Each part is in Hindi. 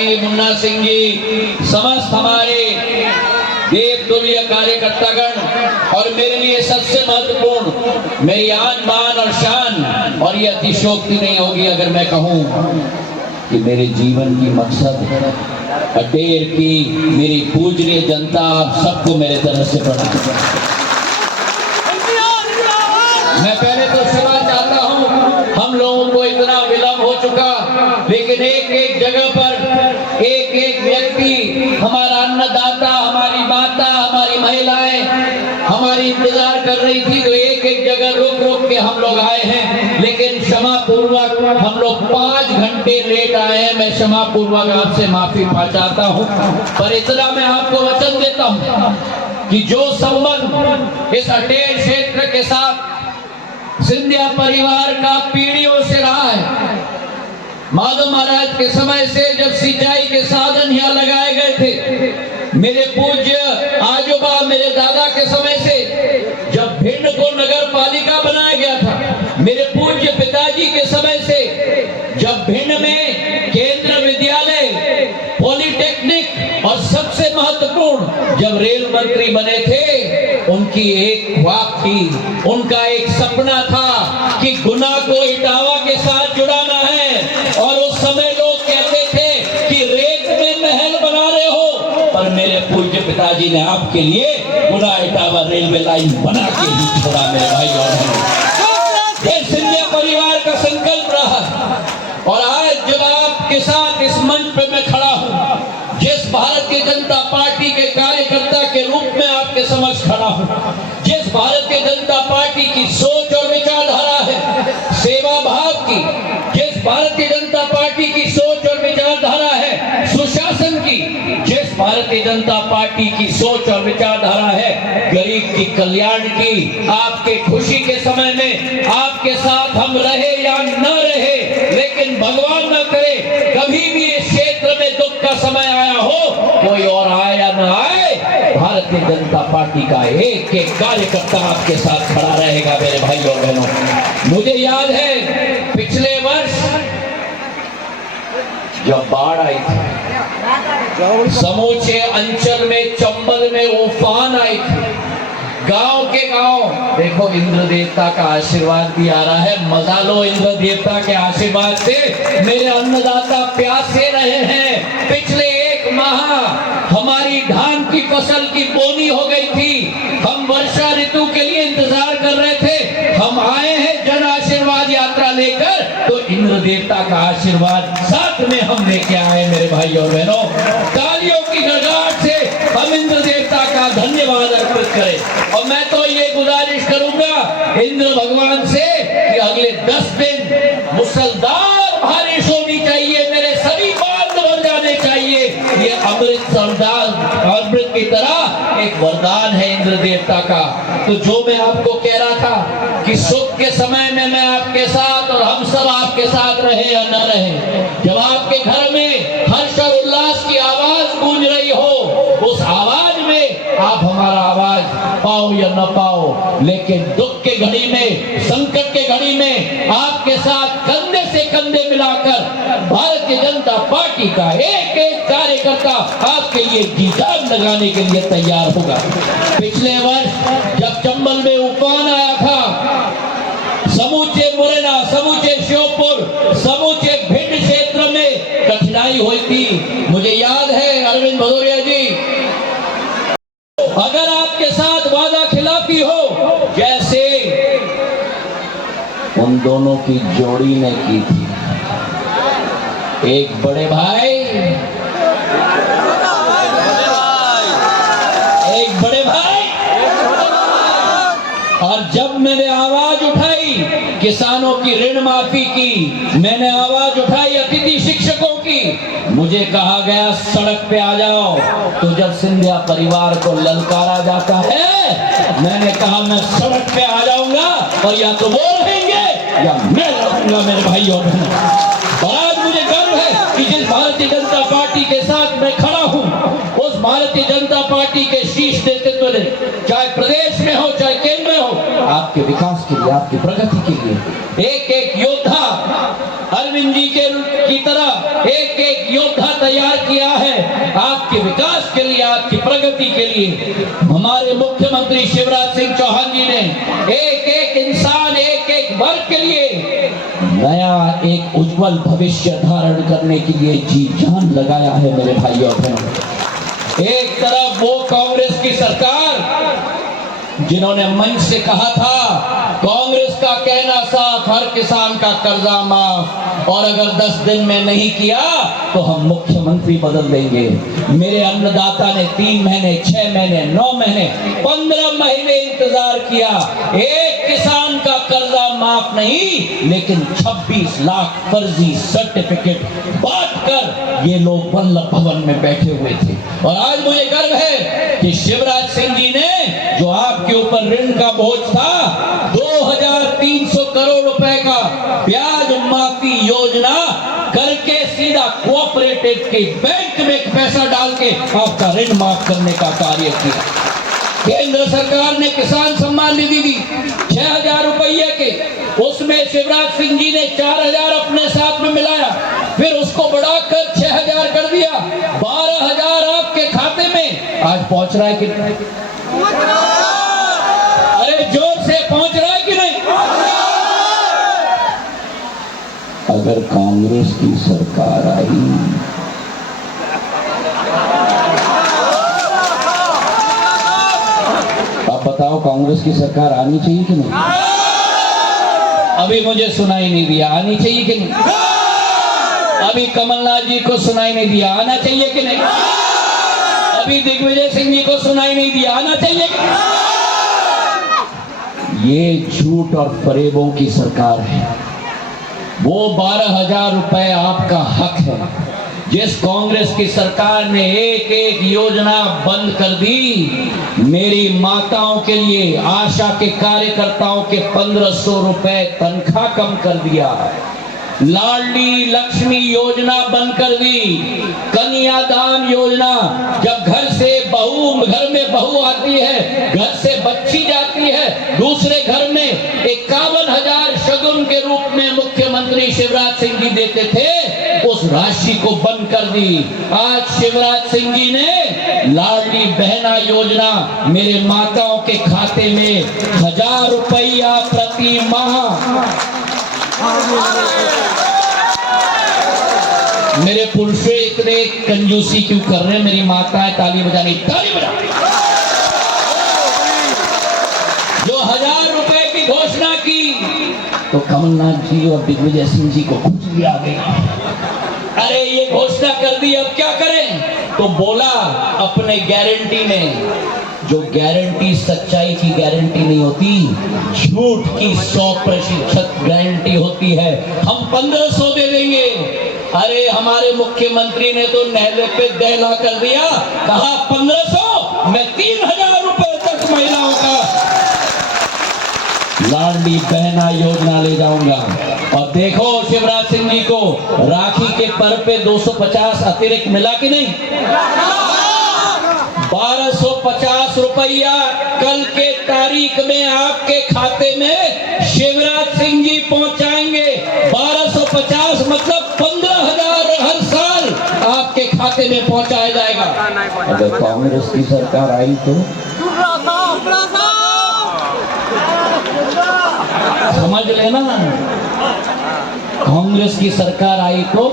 जी, मुन्ना सिंह जी, समस्त हमारे देव तुल्य कार्यकर्तागण और मेरे लिए सबसे महत्वपूर्ण मेरी आन बान और शान, और ये अतिशयोक्ति नहीं होगी अगर मैं कहूँ कि मेरे जीवन की मकसद अटेर की मेरी पूजनीय जनता, आप सबको मेरे तरफ से प्रणाम। मैं पहले तो क्षमा चाहता हूँ, हम लोगों को इतना विलंब हो चुका, लेकिन एक एक जगह पर एक एक व्यक्ति, हमारा अन्नदाता, हमारी माता, हमारी महिलाएं हमारी इंतजार कर रही थी, तो एक एक जगह रुक रुक के हम लोग आए हैं। लेकिन क्षमा पूर्वक हम लोग 5 घंटे लेट आए हैं, मैं क्षमा पूर्वक आपसे माफी चाहता हूँ। पर इतना मैं आपको वचन देता हूँ कि जो संबंध इस अटेर क्षेत्र के साथ सिंधिया परिवार का पीढ़ियों से रहा है, माधव महाराज के समय से जब सिंचाई के साधन यहाँ लगाए गए थे, मेरे पूज्य आजोबा मेरे दादा के समय से जब भिंड को नगर पालिका बनाया गया था, मेरे पूज्य पिताजी के समय से जब भिंड में केंद्र विद्यालय, पॉलिटेक्निक और सबसे महत्वपूर्ण जब रेल मंत्री बने थे, उनकी एक ख्वाब थी, उनका एक सपना था कि गुना को इटावा के साथ जुड़ाना है। और उस समय लोग कहते थे कि रेत में महल बना रहे हो, पर मेरे पूज्य पिताजी ने आपके लिए गुना इटावा रेलवे लाइन बना के ही छोड़ा मेरे भाई और बहनों। ये सिंधिया परिवार का संकल्प रहा, और आज जब आपके साथ इस मंच पे मैं खड़ा हूँ, जिस भारतीय जनता पार्टी के कार्यकर्ता के रूप में आपके समक्ष खड़ा हूँ, जिस भारतीय जनता पार्टी की सोच और विचारधारा है सेवा भाव की, जिस भारतीय जनता पार्टी की सोच और विचारधारा है सुशासन की, जिस भारतीय जनता पार्टी की सोच और विचारधारा है गरीब की कल्याण की, आपके खुशी के समय में आपके साथ हम रहे या न रहे, लेकिन भगवान न करे कभी भी इस क्षेत्र में दुख का समय आया हो, कोई और आए या न आए, भारतीय जनता पार्टी का एक एक कार्यकर्ता आपके साथ खड़ा रहेगा मेरे भाई और बहनों। मुझे याद है पिछले वर्ष जब बाढ़ आई थी, समूचे अंचल में, चंबल में उफान आई थी, गांव के गांव, देखो इंद्र देवता का आशीर्वाद भी आ रहा है, मजा लो इंद्र देवता के आशीर्वाद से। मेरे अन्नदाता प्यासे रहे हैं। पिछले 1 माह हमारी धान की फसल की बोनी हो गई थी, हम वर्षा ऋतु के लिए इंतजार कर रहे थे, हम आए हैं जन आशीर्वाद यात्रा लेकर, तो इंद्र देवता का आशीर्वाद साथ में हम लेके आए मेरे भाई और बहनों। तालियों की गड़गड़ाहट से हम इंद्र देवता का धन्यवाद अर्पित करें। और मैं तो ये गुजारिश करूंगा इंद्र भगवान से कि अगले 10 दिन मुसलधार बारिश होनी चाहिए, मेरे सभी बांध भर जाने चाहिए। ये अमृत की तरह एक वरदान है इंद्र देवता का। तो जो मैं आपको कह रहा था कि सुख के समय में मैं आपके साथ और हम सब आपके साथ रहे या न रहे, जब आपके घर में हर्ष और उल्लास की आवाज गूंज रही हो, उस आवाज में आप हमारा आवाज पाओ या न पाओ, लेकिन दुख के घड़ी में, संकट के घड़ी में आपके साथ कंधे से कंधे मिलाकर भारतीय जनता पार्टी का एक एक कार्यकर्ता आपके लिए जी जान लगाने के लिए तैयार होगा। पिछले वर्ष जब चंबल में उफान आया था, समूचे मुरैना, समूचे श्योपुर, समूचे भिंड क्षेत्र में कठिनाई हुई थी। मुझे याद है अरविंद भदौरिया जी, अगर आपके साथ वादा खिलाफी हो जैसे उन दोनों की जोड़ी ने की थी, एक बड़े भाई, एक बड़े भाई, और जब मैंने आवाज उठाई किसानों की ऋण माफी की, मैंने आवाज उठाई अतिथि शिक्षकों की, मुझे कहा गया सड़क पे आ जाओ। तो जब सिंधिया परिवार को ललकारा जाता है, मैंने कहा मैं सड़क पे आ जाऊंगा, और या तो वो रहेंगे या मैं रहूंगा मेरे भाई और बहनों। और आज मुझे गर्व है कि जिस भारतीय जनता पार्टी के साथ मैं खड़ा हूं, उस भारतीय जनता पार्टी के शीर्ष नेतृत्व ने, चाहे प्रदेश में हो चाहे केंद्र में हो, आपके विकास के लिए, आपकी प्रगति के लिए एक एक योद्धा अरविंद जी की तरह एक एक योद्धा तैयार किया है आपके विकास के लिए, आपकी प्रगति के लिए। हमारे मुख्यमंत्री शिवराज सिंह चौहान जी ने एक एक इंसान, एक एक वर्ग के लिए नया एक उज्जवल भविष्य धारण करने के लिए जी जान लगाया है। मेरे भाइयों और बहनों, एक तरफ वो कांग्रेस की सरकार जिन्होंने मंच से कहा था, कांग्रेस का कहना साफ, हर किसान का कर्जा माफ, और अगर 10 दिन में नहीं किया तो हम मुख्यमंत्री बदल देंगे। मेरे अन्नदाता ने 3 महीने, 6 महीने, 9 महीने, 15 महीने इंतजार किया। एक किसान का कर्जा माफ नहीं, लेकिन 26 लाख फर्जी सर्टिफिकेट बांटकर ये लोग वल्लभ भवन में बैठे हुए थे। और आज मुझे गर्व है कि शिवराज सिंह जी ने जो आपके ऊपर ऋण का बोझ था, 2300 करोड़ रुपए का ब्याज माफी योजना करके सीधा कोऑपरेटिव के बैंक में पैसा डाल के आपका ऋण माफ करने का कार्य किया। केंद्र सरकार ने किसान सम्मान निधि दी 6000 रुपये के, उसमें शिवराज सिंह जी ने 4000 अपने साथ में मिलाया, फिर उसको बढ़ाकर 6000 कर दिया, 12000 आपके खाते में आज पहुंच रहा है कि नहीं? अरे जोर से पहुंच रहा है कि नहीं? अगर कांग्रेस की सरकार आई, आप बताओ कांग्रेस की सरकार आनी चाहिए कि नहीं? अभी मुझे सुनाई नहीं दिया, आनी चाहिए कि नहीं? अभी कमलनाथ जी को सुनाई नहीं दिया, आना चाहिए कि नहीं? अभी दिग्विजय सिंह जी को सुनाई नहीं दिया, आना चाहिए कि नहीं? ये झूठ और फरेबों की सरकार है। वो 12000 रुपए आपका हक है। जिस कांग्रेस की सरकार ने एक एक योजना बंद कर दी, मेरी माताओं के लिए, आशा के कार्यकर्ताओं के 1500 रुपए तनख्वाह कम कर दिया, लाडली लक्ष्मी योजना बंद कर दी, कन्यादान योजना, जब घर में बहू आती है, घर से बच्ची जाती है, दूसरे घर में 51,000 शगुन के रूप में मुख्यमंत्री शिवराज सिंह जी देते थे, उस राशि को बंद कर दी। आज शिवराज सिंह जी ने लाडली बहना योजना मेरे माताओं के खाते में 1000 रुपया प्रति माह। मेरे पुरुषों इतने कंजूसी क्यों कर रहे हैं? मेरी माताएं ताली बजानी, ताली बजा। जो 1000 रुपए की घोषणा की तो कमलनाथ जी और दिग्विजय सिंह जी को कुछ भी आ गया। अरे ये घोषणा कर दी, अब क्या करें? तो बोला अपने गारंटी में, जो गारंटी सच्चाई की गारंटी नहीं होती, झूठ की 100% गारंटी होती है। हम 1500 दे देंगे। अरे हमारे मुख्यमंत्री ने तो नहले पे दहला कर दिया, कहा 1500, मैं 3000 रुपए तक महिलाओं का लाडली बहना योजना ले जाऊंगा। और देखो शिवराज सिंह जी को राखी के पर्व पे 250 अतिरिक्त मिला कि नहीं? 1250 रुपया कल के तारीख में आपके खाते में शिवराज सिंह जी पहुंचाएंगे। 1250 मतलब 15,000 हर साल आपके खाते में पहुंचाया जाएगा। अगर कांग्रेस की सरकार आई तो समझ लेना, कांग्रेस की सरकार आई तो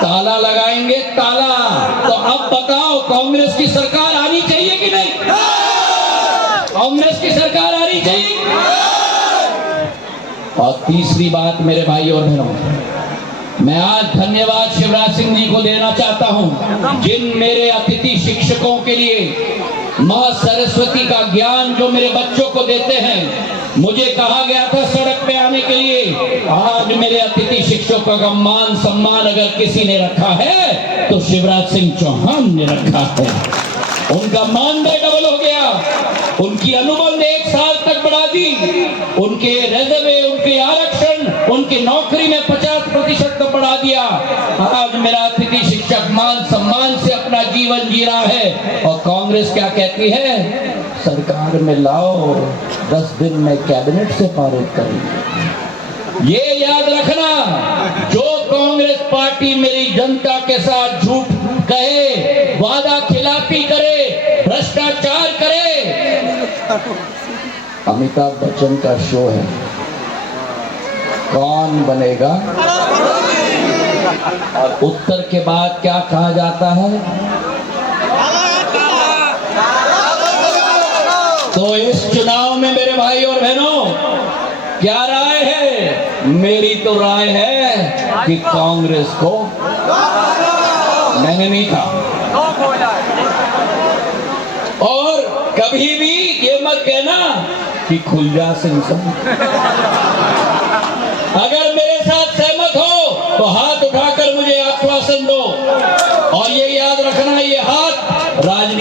ताला लगाएंगे, ताला। तो अब बताओ कांग्रेस की सरकार आनी चाहिए कि नहीं? कांग्रेस की सरकार आनी चाहिए। और तीसरी बात मेरे भाई और बहनों, मैं आज धन्यवाद शिवराज सिंह जी को देना चाहता हूं, जिन मेरे अतिथि शिक्षकों के लिए मां सरस्वती का ज्ञान जो मेरे बच्चों को देते हैं। मुझे कहा गया था सड़क पे आने के लिए, आज मेरे अतिथि शिक्षकों का मान सम्मान अगर किसी ने रखा है तो शिवराज सिंह चौहान ने रखा है। उनका मानदेय डबल हो गया, उनकी अनुबंध 1 साल तक बढ़ा दी, उनके रेजवे, उनके आरक्षण, उनकी नौकरी में 50% तक बढ़ा दिया। आज मेरा अतिथि शिक्षक मान सम्मान से अपना जीवन जी रहा है। और कांग्रेस क्या कहती है? सरकार में लाओ, 10 दिन में कैबिनेट से पारित करेंगे। ये याद रखना, जो कांग्रेस पार्टी मेरी जनता के साथ झूठ कहे, वादा खिलाफी करे, भ्रष्टाचार करे। अमिताभ बच्चन का शो है, कौन बनेगा, और उत्तर के बाद क्या कहा जाता है? तो इस चुनाव में मेरे भाई और बहनों क्या राय है? मेरी तो राय है कि कांग्रेस को, मैंने नहीं कहा, और कभी भी ये मत कहना कि खुल जा सिंह। अगर